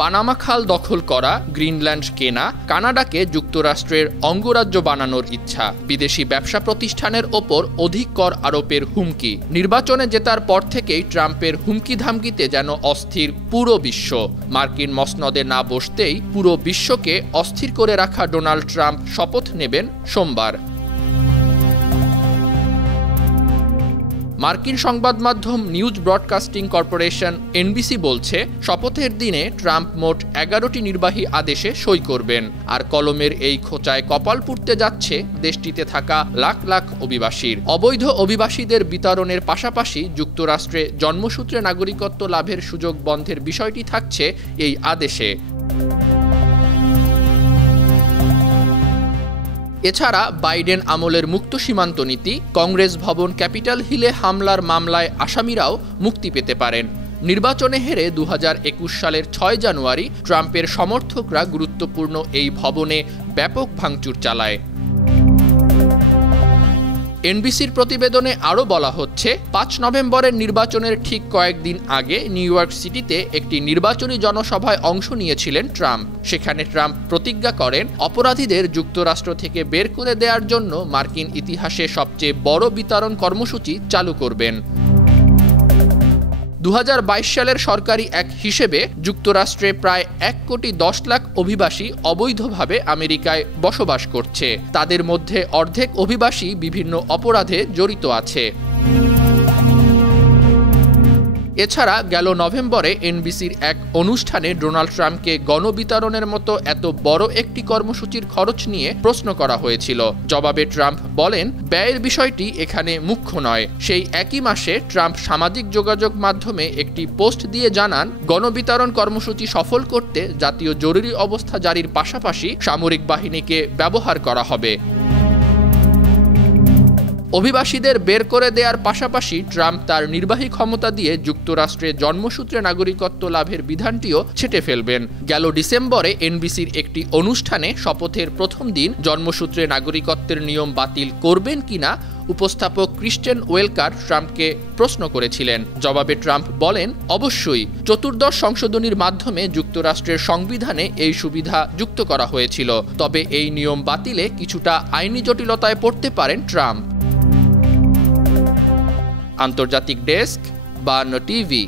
Panama খাল দখল করা, গ্রিনল্যান্ড কেনা, কানাডাকে যুক্তরাষ্ট্রের অঙ্গরাজ্য বানানোর ইচ্ছা, বিদেশি ব্যবসা প্রতিষ্ঠানের ওপর অধিক কর আরোপের হুমকি। নির্বাচনে জেতার পর থেকেই ট্রাম্পের হুমকি ধামকিতে যেন অস্থির পুরো বিশ্ব। মার্কিন মসনদে না বসতেই পুরো বিশ্বকে অস্থির করে রাখা ডোনাল্ড ট্রাম্প শপথ নেবেন সোমবার। মার্কিন সংবাদ মাধ্যম নিউজ ব্রডকাস্টিং কর্পোরেশন এনবিসি বলছে, শপথের দিনে ট্রাম্প মোট 11টি নির্বাহী আদেশে সই করবেন। আর কলমের এই খোঁচায় কপাল পুড়তে যাচ্ছে দেশটিতে থাকা লাখ লাখ অভিবাসীর। অবৈধ অভিবাসীদের বিতরণের পাশাপাশি যুক্তরাষ্ট্রে জন্মসূত্রে নাগরিকত্ব লাভের সুযোগ বন্ধের বিষয়টি থাকছে এই আদেশে। এছাড়া বাইডেন আমলের মুক্ত সীমান্ত নীতি, কংগ্রেস ভবন ক্যাপিটাল হিলে হামলার মামলায় আসামিরাও মুক্তি পেতে পারেন। নির্বাচনে হেরে 2021 সালের 6 জানুয়ারি ট্রাম্পের সমর্থকরা গুরুত্বপূর্ণ এই ভবনে ব্যাপক ভাঙচুর চালায়। এনবিসির প্রতিবেদনে আরও বলা হচ্ছে, 5 নভেম্বরের নির্বাচনের ঠিক কয়েকদিন আগে নিউ ইয়র্ক সিটিতে একটি নির্বাচনী জনসভায় অংশ নিয়েছিলেন ট্রাম্প। সেখানে ট্রাম্প প্রতিজ্ঞা করেন, অপরাধীদের যুক্তরাষ্ট্র থেকে বের করে দেওয়ার জন্য মার্কিন ইতিহাসে সবচেয়ে বড় বিতরণ কর্মসূচি চালু করবেন। 2022 সালের সরকারি এক হিসেবে যুক্তরাষ্ট্রে প্রায় 1,10,00,000 অভিবাসী অবৈধভাবে আমেরিকায় বসবাস করছে। তাদের মধ্যে অর্ধেক অভিবাসী বিভিন্ন অপরাধে জড়িত আছে। এছাড়া গেল নভেম্বরে এনবিসির এক অনুষ্ঠানে ডোনাল্ড ট্রাম্পকে গণবিতরণের মতো এত বড় একটি কর্মসূচির খরচ নিয়ে প্রশ্ন করা হয়েছিল। জবাবে ট্রাম্প বলেন, ব্যয়ের বিষয়টি এখানে মুখ্য নয়। সেই একই মাসে ট্রাম্প সামাজিক যোগাযোগ মাধ্যমে একটি পোস্ট দিয়ে জানান, গণবিতরণ কর্মসূচি সফল করতে জাতীয় জরুরি অবস্থা জারির পাশাপাশি সামরিক বাহিনীকে ব্যবহার করা হবে। অভিবাসীদের বের করে দেওয়ার পাশাপাশি ট্রাম্প তার নির্বাহী ক্ষমতা দিয়ে যুক্তরাষ্ট্রে জন্মসূত্রে নাগরিকত্ব লাভের বিধানটিও ছেঁটে ফেলবেন। গেল ডিসেম্বরে এনবিসির একটি অনুষ্ঠানে শপথের প্রথম দিন জন্মসূত্রে নাগরিকত্বের নিয়ম বাতিল করবেন কিনা উপস্থাপক ক্রিস্টেন ওয়েলকার ট্রাম্পকে প্রশ্ন করেছিলেন। জবাবে ট্রাম্প বলেন, অবশ্যই 14th সংশোধনীর মাধ্যমে যুক্তরাষ্ট্রের সংবিধানে এই সুবিধা যুক্ত করা হয়েছিল। তবে এই নিয়ম বাতিলে কিছুটা আইনি জটিলতায় পড়তে পারেন ট্রাম্প। আন্তর্জাতিক ডেস্ক, 52 টিভি।